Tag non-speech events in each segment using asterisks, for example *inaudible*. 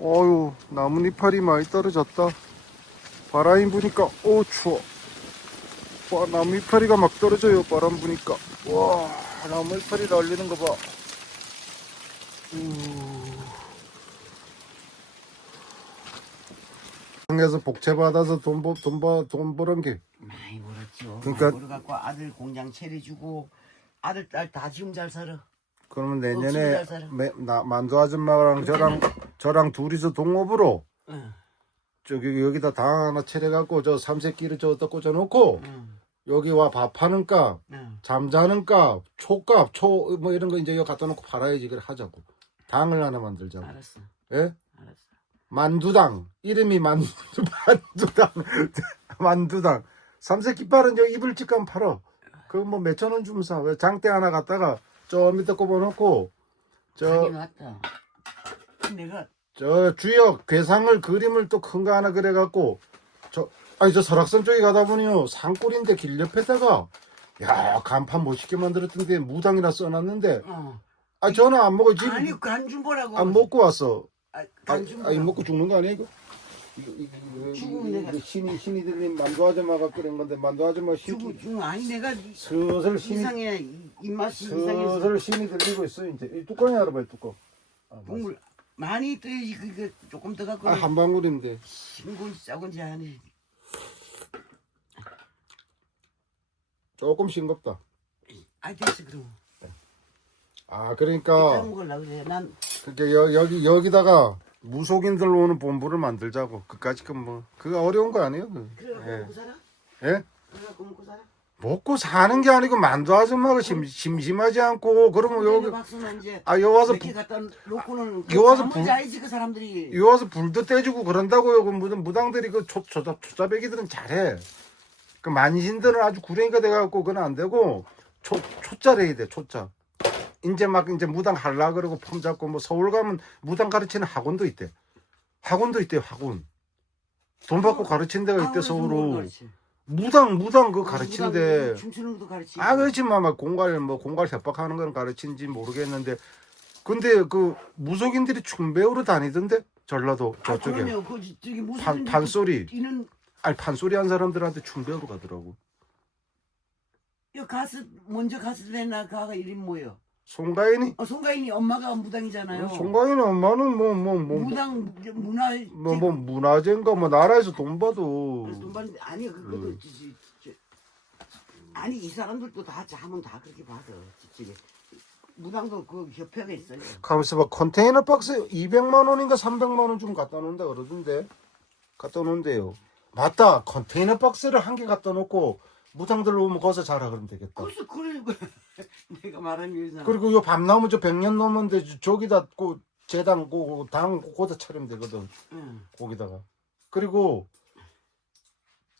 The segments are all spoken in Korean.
어유 나뭇잎알이 많이 떨어졌다. 바람이 부니까 오 추워. 와 나뭇잎알이가 막 떨어져요. 바람 부니까. 와 나뭇잎알이 날리는 거 봐. 에서 복채 받아서 돈, 버, 돈, 버, 돈 버는 게 많이 벌었죠. 그러니까- 많이 벌어갖고 아들 공장 차려주고 아들 딸 다 지금 잘 살아. 그러면 내년에 잘. 매, 나, 만두 아줌마랑 저랑 저랑 둘이서 동업으로 응, 저기 여기다 당 하나 차려갖고 저 삼색기를 저기다 꽂아놓고 응, 여기 와 밥하는 값, 응. 잠자는 값, 초값, 초 뭐 이런 거 이제 여기 갖다 놓고 팔아야지 그래 하자고. 당을 하나 만들자고. 알았어, 예? 알았어. 만두당 이름이 만두 *laughs* 만두당 *laughs* 만두당 삼색 깃발은 저 이불집 가면 팔어. 그거 뭐 몇천 원 주면 사. 왜 장대 하나 갖다가 저 밑에 꼽아놓고 저 가긴 왔다. 내가 저 주역 괴상을 그림을 또 큰 거 하나 그래갖고 저 아니 저 설악산 쪽에 가다 보니요 산골인데 길 옆에다가 야 간판 멋있게 만들었던데 무당이라 써놨는데 어. 아 저는 안 먹어 지금 아니 간준 보라고. 안 먹고 왔어 아, 아, 간준 아니. 먹고 죽는 거 아니야 이거? 이거, 이거, 이거, 죽으면 이거, 내가- 신이 신이 들린 만두 아줌마가 끓인 건데 만두 아줌마 주고 신기 주 아니 내가 이- 슬슬 신이 이상해 이- 입맛이 이상해서 슬슬 신이 들리고 있어 이제 이 뚜껑이 알아봐요 뚜껑 아, 국물 많이 떠야지 그게 조금 더 갖고 아, 한 방울인데 싱거운 썩은지 아니. 조금 싱겁다 아 됐어 그럼. 아 그러니까 먹으려고 그래. 난 그게 여, 여기 여기다가 무속인들 오는 본부를 만들자고 그까짓 건 뭐 그거 어려운 거 아니에요 그. 그래 갖고 예. 먹고 살아? 예? 그래 갖고 먹고 살아? 먹고 사는 게 아니고 만두 아줌마가 심, 심심하지 않고 그러면 여기 박수는 이제 아 여기 와서 갖다 놓고는 여기 와서 잠을 불- 자야지 그 사람들이. 여기 와서 불도 떼주고 그런다고요. 그 무슨 무당들이 그 초, 초, 초자배기들은 잘해. 그 만신들은 아주 구렁이가 돼갖고 그건 안 되고 초, 초자를 해야 돼 초자. 이제 막 이제 무당 할라 그러고 폼 잡고 뭐 서울 가면 무당 가르치는 학원도 있대. 학원도 있대 학원. 돈 받고 가르치는 데가 있대 서울은 무당 무당 그거 가르치는데 춤추는 것도 가르치 아 그렇지만 막 공갈 뭐 공갈 협박하는 건 가르친지 모르겠는데 근데 그 무속인들이 춤 배우러 다니던데 전라도 아, 저쪽에. 그러면 그 저기 무슨 판, 판소리. 뛰는 아니 판소리 한 사람들한테 춤 배우러 가더라고. 여 가수 먼저 가수 되나 가가 이름 뭐요? 송가인이? 어, 송가인이 엄마가 무당이잖아요. 송가인이 엄마는 뭐뭐 뭐 뭐 무당 문화 뭐, 뭐 문화재인가? 뭐 나라에서 돈 받어 돈 받는데 아니 그것도 음. 저, 저, 저, 아니 이 사람들도 다 하면 다 그렇게 받아 저쪽에 무당도 그 협회가 있어요. 가만있어 봐. 컨테이너 박스 200만 원인가 300만 원 좀 갖다 놓는다 그러던데. 갖다 놓는데요. 맞다. 컨테이너 박스를 한 개 갖다 놓고 무당들 오면 거기서 자라 그러면 되겠다. 그래서 그래 *laughs* 내가 말한 이유잖아. 그리고 요 밤나무 저 100년 넘었는데 저- 저기다 고 재당 고당 고다 차리면 되거든 응. 거기다가 그리고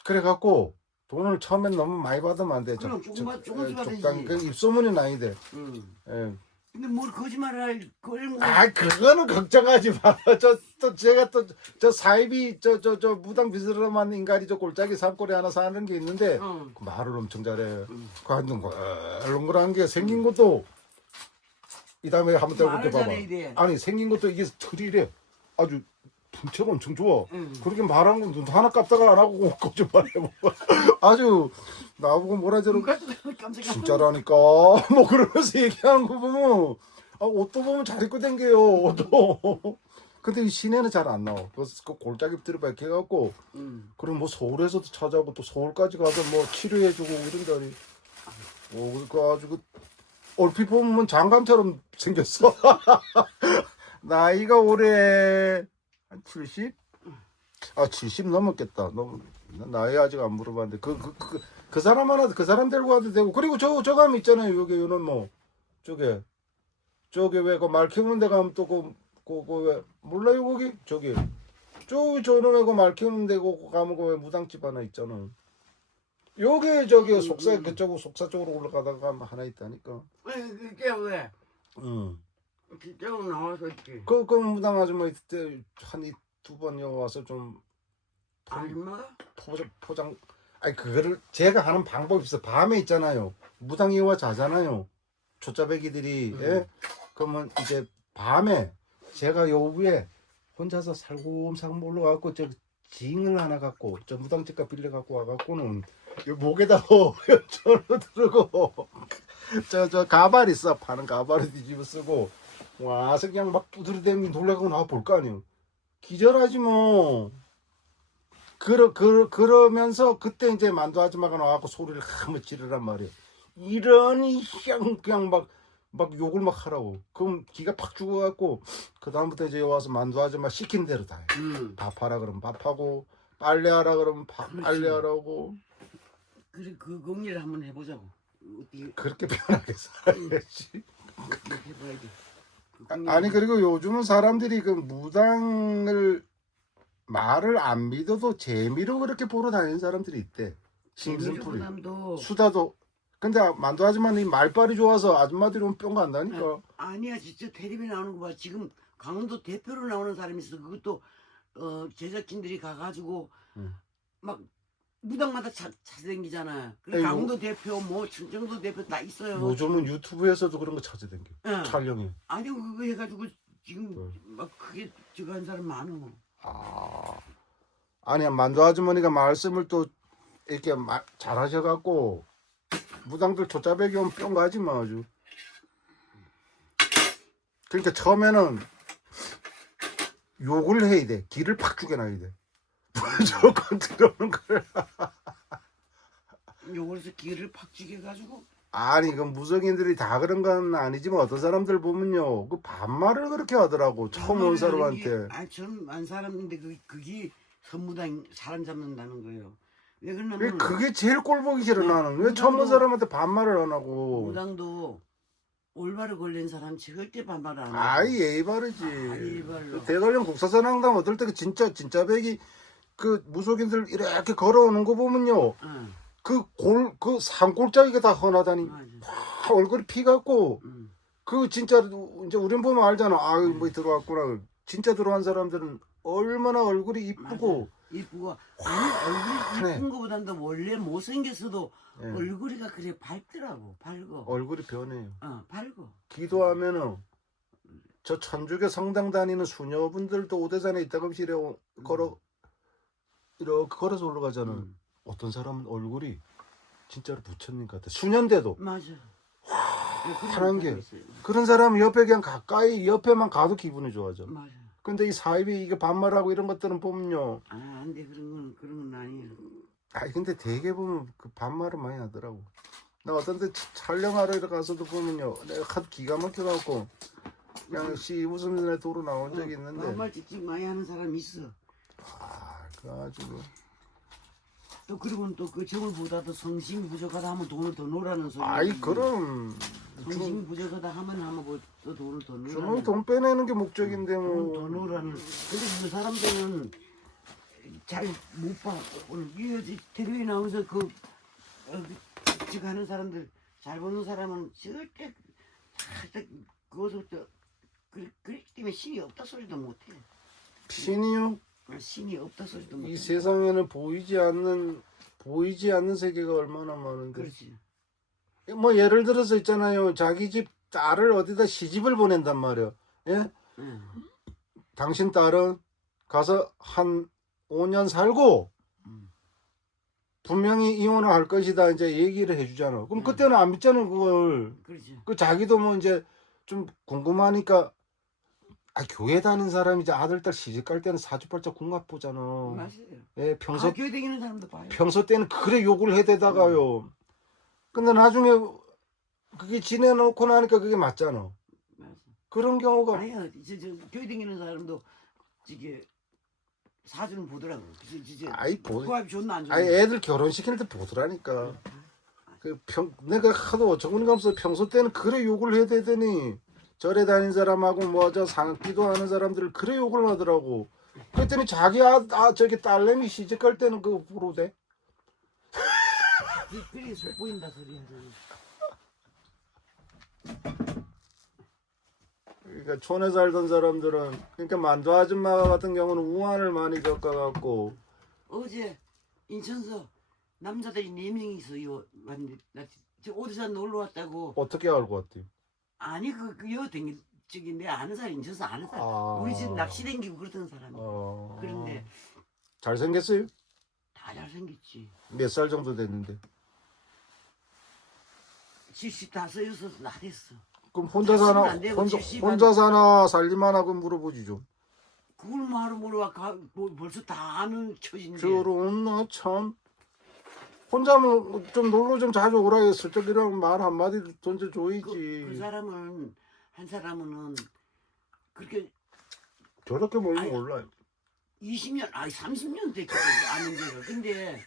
그래갖고 돈을 처음엔 너무 많이 받으면 안 돼 그럼 조금만- 조금씩 받아야지. 적당히 그 입소문이 나야 돼 응. 예. 근데 뭘 거짓말을 할 그걸 뭐아 그거는 걱정하지 마. *laughs* 저또 제가 또 저 사입이 저 저 저 무당 비스름한 인간이 저 골짜기 산골에 하나 사는 게 있는데 응. 그 말을 엄청 잘해. 응. 그 한동 걸렁걸렁한 게 생긴 것도 이 다음에 한번 더 말을 볼게 봐봐. 잘해야 돼. 아니 생긴 것도 이게 틀이래. 아주 풍채가 엄청 좋아. 응. 그렇게 말한 건눈 하나 깜다가 안 하고 *laughs* 거짓말해. 아주 나보고 뭐라 저러 *laughs* 깜짝이야. 진짜라니까 *laughs* 뭐 그러면서 얘기하는 거 보면 아 옷도 보면 잘 입고 댕겨요 옷도 *laughs* 근데 이 시내는 잘 안 나와 그래서 그 골짜기 들어봐 해갖고 응. 그럼 뭐 서울에서도 찾아오고 또 서울까지 가서 뭐 치료해주고 이런다니 오 그래가지고 얼핏 보면 장관처럼 생겼어 나이가 올해 한 70? 아 70 넘었겠다. 너무 나이 아직 안 물어봤는데 그그그그 사람 하나 그 사람 데리고 와도 되고. 그리고 저저 가면 있잖아요. 여기 요는 뭐 저게. 저기 왜그 말 키우는 데 가면 또그그왜 몰라요 거기? 저기. 저기 저놈에 그말 키우는 데그 가면 그왜 무당집 하나 있잖아. 여기 저기 속사 그쪽 속사 쪽으로 올라가다가 하나 있다니까. 왜 그게 왜? 응. 진짜 나와서 있지. 그, 그 무당 아줌마 있을 때 한 두 번 여기 와서 좀 아줌마가? 포장, 포장, 아니, 그거를 제가 하는 방법이 있어. 밤에 있잖아요. 무당이 와 자잖아요. 초짜배기들이, 음. 예? 그러면 이제 밤에 제가 요 위에 혼자서 살곰살곰 올라가고 저 징을 하나 갖고 저 무당집가 빌려 갖고 와갖고는 요 목에다가 *laughs* 전을 들고 저 저 가발 있어 파는 가발을 뒤집어 쓰고 와서 그냥 막 두드러대면 놀래고 나와 볼거 아니에요 기절하지 뭐 그러, 그, 그러면서 그때 이제 만두 아줌마가 나와갖고 소리를 한번 지르란 말이에요 이러니 그냥 그냥 막 막 욕을 막 하라고 그럼 기가 팍 죽어갖고 그 다음부터 이제 와서 만두 아줌마 시킨 대로 다 해. 음. 밥하라 그러면 밥하고 빨래하라 그러면 밥 그렇지. 빨래하라고 그래 그 공리를 한번 해보자고. 어떻게 그렇게 *laughs* 편하게 살아야지 어떻게 해봐야지. 그 아, 아니 그리고 요즘은 사람들이 그 무당을 말을 안 믿어도 재미로 그렇게 보러 다니는 사람들이 있대 심승풀이 재미로보담도 수다도 근데 만두 아줌마는 이 말빨이 좋아서 아줌마들이 오면 뿅 간다니까 아 니야 진짜 텔레비 나오는 거 봐. 지금 강원도 대표로 나오는 사람이 있어. 그것도 어 제작진들이 가가지고 음. 막 무당마다. 그래 아이고. 강원도 대표 뭐 충청도 대표 다 있어요. 요즘은 유튜브에서도 그런 거 찾아다녀 응. 촬영이 아니 그거 해가지고 지금 응. 막 그게 저거 한 사람 많어. 아 아니야 만두 아주머니가 말씀을 또 이렇게 마, 잘하셔갖고 무당들 조짜배기 오면 뿅 가지 뭐 아주 그러니까 처음에는 욕을 해야 돼 기를 팍 죽여놔야 돼 무조건 들어오는 걸 요거에서 기를 팍 죽여가지고 아니 그 무속인들이 다 그런 건 아니지만 어떤 사람들 보면요 그 반말을 그렇게 하더라고 처음 온 사람한테 아니 처음 안 사람인데 그 그게 선무당 사람 잡는다는 거예요. 왜 왜 그러냐면 그게 제일 꼴보기 싫어 나는 왜 처음 온 사람한테 반말을 안 하고 무당도 올바로 걸린 사람 절대 반말 안 하고. 아이 예의 바르지. 아이, 바르. 대관령 국사선항당 어떨 때그 진짜 진짜 백이 그 무속인들 이렇게 걸어오는 거 보면요. 응, 그골그 산골짜기가 다 헌하다니. 다 얼굴이 피 같고 응. 그 진짜 이제 우린 보면 알잖아. 아유 뭐 들어왔구나. 진짜 들어간 사람들은 얼마나 얼굴이 이쁘고 이쁘고 아니 얼굴이 네. 이쁜 거보다도 원래 못생겼어도 예, 얼굴이가 그래 밝더라고 밝어 얼굴이 변해요. 어 밝어 기도하면은 저 천주교 성당 다니는 수녀분들도 오대산에 있다가 오- 걸어 이렇게 걸어서 올라가잖아. 음. 어떤 사람은 얼굴이 진짜로 부처님 같아. 수년대도 맞아 환한 게. 그런 사람 옆에 그냥 가까이 옆에만 가도 기분이 좋아져. 맞아 근데 이 사입이 이게 반말하고 이런 것들은 보면요. 아 안돼 그런 건 그런 건 아니야 아니 근데 되게 보면 그 반말을 많이 하더라고. 나 어떤 데 차- 촬영하러 가서도 보면요. 내가 하도 기가 막혀갖고 그냥 씨 웃으면서 도로 나온 적이 있는데. 반말 찍찍 많이 하는 사람 있어 아, 그래가지고. 또 그리고 또그 저물보다도 성심이 부족하다 하면 돈을 더 놓으라는 소리 아이 그럼. 성심이 부족하다 하면 하면 뭐또 돈을 더 주는 놓으라는 돈 빼내는 게 목적인데 돈더 뭐 놓으라는. 근데 그 사람들은 잘 못 봐. 오늘 이 텔레비 나오면서 그 어, 지금 하는 사람들 잘 보는 사람은 절대 살짝 그것부터 그, 그렇기 때문에 신이 없다 소리도 못해. 신이요? 어, 신이 없다 소리도 못해. 이 세상에는 보이지 않는 보이지 않는 세계가 얼마나 많은데 그렇지. 뭐 예를 들어서 있잖아요 자기 집 딸을 어디다 시집을 보낸단 말이야 예 응. 당신 딸은 가서 한 5년 살고 음. 분명히 이혼을 할 것이다 이제 얘기를 해주잖아 그럼 음. 그때는 안 믿잖아 그걸 그렇지. 그 자기도 뭐 이제 좀 궁금하니까 아 교회 다닌 사람이 이제 아들 딸 시집 갈 때는 사주팔자 궁합 보잖아. 맞아요. 예 평소 아, 교회 다니는 사람도 봐요. 평소 때는 그래 욕을 해대다가요. 근데 나중에 그게 지내놓고 나니까 그게 맞잖아. 맞아. 그런 경우가 아니야, 저, 저 교회 다니는 사람도 이게 사주는 보더라고. 저, 저, 저, 아이 보 궁합이 좋나 안 좋나. 아이 애들 결혼시킬 때 보더라니까. 그 평 내가 하도 어처구니가 없어 평소 때는 그래 욕을 해대더니 절에 다닌 사람하고 뭐저 기도하는 사람들을 그래 욕을 하더라고. 그랬더니 자기 아, 아 저기 딸내미 시집 갈 때는 그거 부르대. 그- 그래 속보인다 소리 하잖아. 그러니까 촌에 살던 사람들은 그러니까 만두 아줌마 같은 경우는 우한을 많이 겪어갖고 어제 인천서 남자들이 네 명이서 요 왔는데 나저 오디산 놀러 왔다고 어떻게 알고 왔대요? 아니 그 그 여 댕기 저기 내 아는 사람 인천서 아는 사람 아. 우리 집 낚시 댕기고 그러던 사람이 어. 그런데 잘생겼어요? 다 잘생겼지 몇 살 정도 됐는데? 75, 여섯 나 됐어 그럼 혼자 사나? 칠십은 안 되고 혼자, 혼자 사나 살기만 하고 물어보지 좀. 그걸 말로 물어봐 가, 뭐 벌써 다 아는 처진데 저런 참. 혼자면 좀 놀러 좀 자주 오라 했을 적이랑 말 한마디 던져줘야지. 그, 그 사람은 한 사람은 그렇게 저렇게 아니, 몰라. 20년 아니 30년 됐거든 아는 지가 근데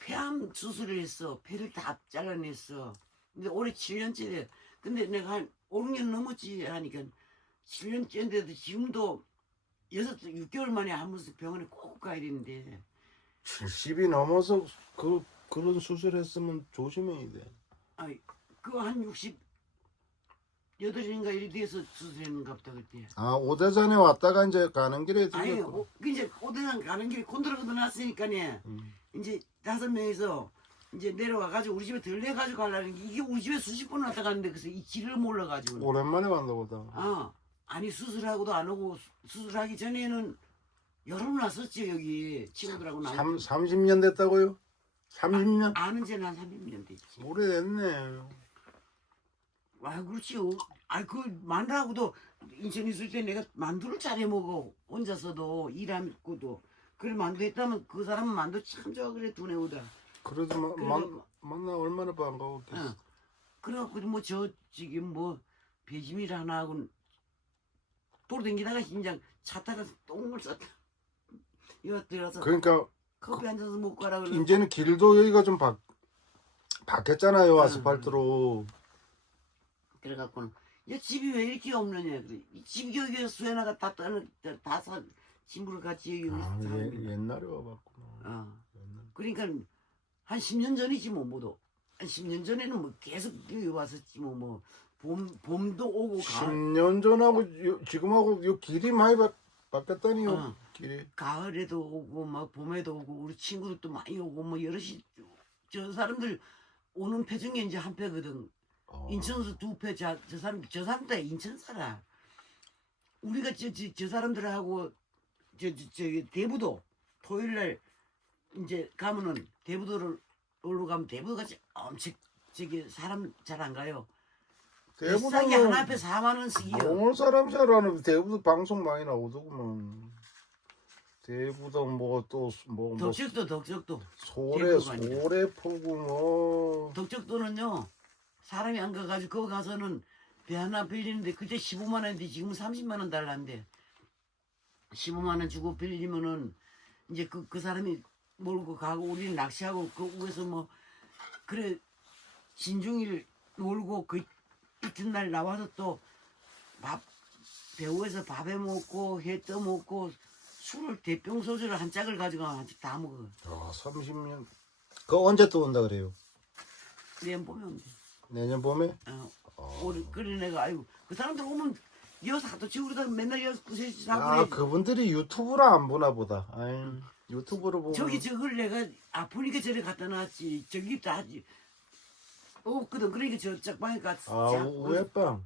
폐암 수술을 했어. 폐를 다 잘라냈어. 근데 올해 7년째 돼 근데 내가 한 5년 넘었지 하니까 7년째인데도 지금도 6, 6개월 만에 한 번씩 병원에 꼭 가야 되는데 70이 넘어서 그 그런 수술했으면 조심해야 돼. 아니 그거 한 60, 8인가 이래 돼서 수술했는가 보다 그때 아 오대산에 왔다가 이제 가는 길에 아니 들렸고. 오, 그 이제 오대산 가는 길에 콘도로 걷어놨으니까네 음. 이제 다섯 명이서 이제 내려와가지고 우리 집에 들려가지고 가려는 게 이게 우리 집에 수십 번 왔다 갔는데 그래서 이 길을 몰라가지고 오랜만에 왔나 보다. 아 아니 수술하고도 안 오고 수- 수술하기 전에는 왔었지 여기 친구들하고 나 3, 30년 됐다고요? 30년? 아는 지는 한 30년 됐지 오래됐네. 아 그렇지 아그 마누라하고도 인천 있을 때 내가 만두를 잘해 먹어 혼자서도 일하고도 그래 만두 했다면 그 사람은 만두 참 좋아 그래 두뇌보다 그래도 마, 만, 만나 얼마나 반가웠겠어. 응. 그래갖고 뭐 저 지금 뭐 배짐일 하나 하고 돌아다니다가 진짜 차 타가서 똥을 쌌다. 이거 들어서 그러니까 커피 한잔 먹고 가라 그래. 이제는 길도 여기가 좀 바, 바뀌었잖아요 응. 아스팔트로. 그래갖고는 야 집이 왜 이렇게 없느냐 그래. 이 집이 여기 수연아가 다 떠는 다사 친구를 같이 여기 아, 예, 옛날에 와봤구나. 어. 옛날에. 그러니까 한 10년 전이지 뭐 뭐도 한 10년 전에는 뭐 계속 여기 왔었지 뭐뭐 봄 봄도 오고 가을 10년 전하고 요- 지금하고 요 길이 많이 바, 바뀌었다니요. 어. 길이. 가을에도 오고 막 봄에도 오고 우리 친구들도 많이 오고 뭐 여럿이 저 사람들 오는 배 중에 이제 한 패거든 어. 인천에서 두패저 저 사람 저 사람도 인천 살아 우리가 저 저 저 사람들하고 저 저 저 대부도 토요일 날 이제 가면은 대부도를 놀러 가면 대부도가 저- 엄청 저기 사람 잘 안 가요 비싸게 하나 앞에 대부분 4만 원씩이요 몽골 사람 잘하는 대부도 방송 많이 나오더구만. 대부도 뭐또뭐 뭐, 덕적도 덕적도. 소래 아니라. 소래포구 뭐. 덕적도는요 사람이 안 가가지고 거기 가서는 배 하나 빌리는데 그때 15만 원인데 지금 30만 원 달란데. 15만 원 주고 빌리면은 이제 그, 그 사람이 몰고 가고 우리는 낚시하고 그 위에서 뭐 그래 진중일 놀고 그 이튿날 나와서 또 밥 배우에서 밥해 먹고 회떠 먹고 대병 소주를 한 짝을 가지고 한다 먹어 아, 30년. 그거 언제 또 온다 그래요? 내년 보면 돼. 내년 봄에? 어, 어. 그래 내가 아이고 그 사람들 오면 여기서 하도 지우리다 맨날 여기서 아, 사고 그래. 그분들이 유튜브를 안 보나 보다. 아이, 유튜브로 보면 저기 저걸 내가 아프니까 저리 갖다 놨지 저기 다 하지 없거든 그러니까 저 짝방에 갔지 아, 우- 우회빵.